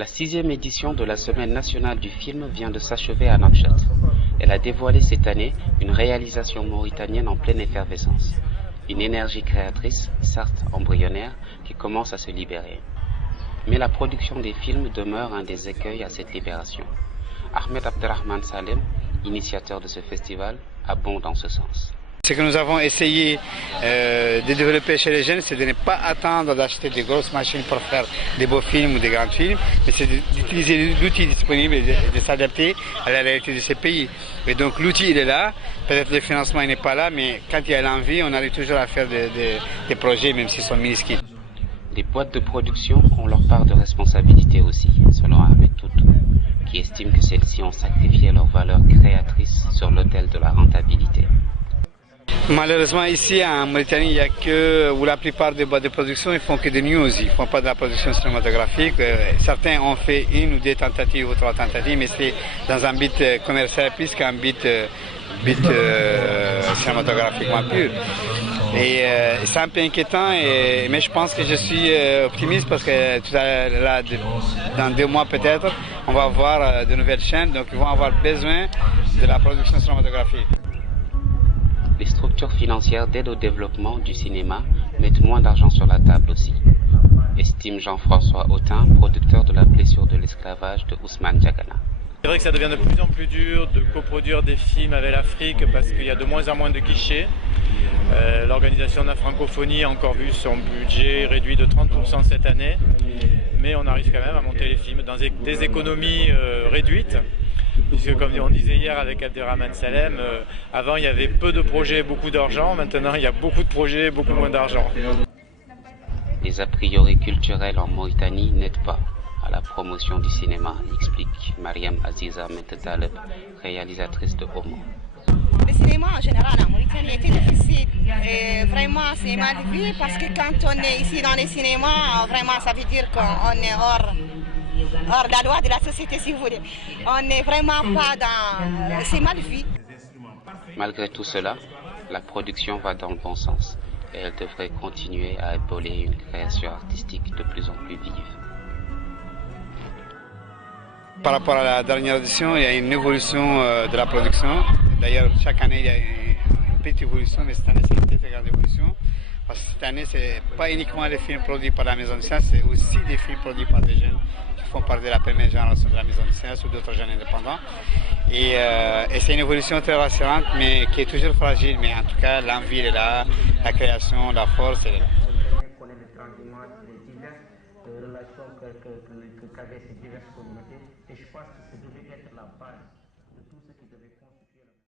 La 6e édition de la Semaine nationale du film vient de s'achever à Nouakchott. Elle a dévoilé cette année une réalisation mauritanienne en pleine effervescence. Une énergie créatrice, certes embryonnaire, qui commence à se libérer. Mais la production des films demeure un des écueils à cette libération. Ahmed Abderrahmane Salem, initiateur de ce festival, abonde dans ce sens. Ce que nous avons essayé de développer chez les jeunes, c'est de ne pas attendre d'acheter des grosses machines pour faire des beaux films ou des grands films, mais c'est d'utiliser l'outil disponible et de s'adapter à la réalité de ces pays. Et donc l'outil il est là, peut-être le financement n'est pas là, mais quand il y a l'envie, on arrive toujours à faire des projets, même s'ils sont minuscules. Les boîtes de production ont leur part de responsabilité aussi, selon Ahmed Toutou, qui estime que celles-ci ont sacrifié leur valeur créatrice sur l'autel de la rentabilité. Malheureusement, ici en Mauritanie, il n'y a que, où la plupart des boîtes de production, ils font que des news, ils ne font pas de la production cinématographique. Certains ont fait une ou deux tentatives ou trois tentatives, mais c'est dans un but commercial plus qu'un but cinématographiquement pur. Et c'est un peu inquiétant, mais je pense que je suis optimiste parce que tout à l'heure, dans 2 mois peut-être, on va avoir de nouvelles chaînes, donc ils vont avoir besoin de la production cinématographique. Les structures financières d'aide au développement du cinéma mettent moins d'argent sur la table aussi, estime Jean-François Autain, producteur de La blessure de l'esclavage de Ousmane Diagana. C'est vrai que ça devient de plus en plus dur de coproduire des films avec l'Afrique parce qu'il y a de moins en moins de guichets. L'organisation de la francophonie a encore vu son budget réduit de 30% cette année, mais on arrive quand même à monter les films dans des économies réduites. Puisque comme on disait hier avec Abderrahmane Salem, avant il y avait peu de projets, beaucoup d'argent, maintenant il y a beaucoup de projets, beaucoup moins d'argent. Les a priori culturels en Mauritanie n'aident pas à la promotion du cinéma, explique Mariam Aziza Mentetaleb, réalisatrice de Homo. Le cinéma en général en Mauritanie était difficile. Et vraiment, c'est mal vu parce que quand on est ici dans les cinémas, vraiment, ça veut dire qu'on est hors la loi de la société, si vous voulez. On n'est vraiment pas dans... C'est mal vu. Malgré tout cela, la production va dans le bon sens et elle devrait continuer à épauler une création artistique de plus en plus vive. Par rapport à la dernière édition, il y a une évolution de la production. D'ailleurs, chaque année, il y a une petite évolution, mais cette année, c'est une très grande évolution. Parce que cette année, ce n'est pas uniquement les films produits par la maison de sciences, c'est aussi des films produits par des jeunes qui font partie de la première génération de la maison de sciences ou d'autres jeunes indépendants. Et c'est une évolution très rassurante, mais qui est toujours fragile. Mais en tout cas, l'envie est là, la création, la force, elle est là. Qu'avaient ces diverses communautés, et je pense que ça devait être la base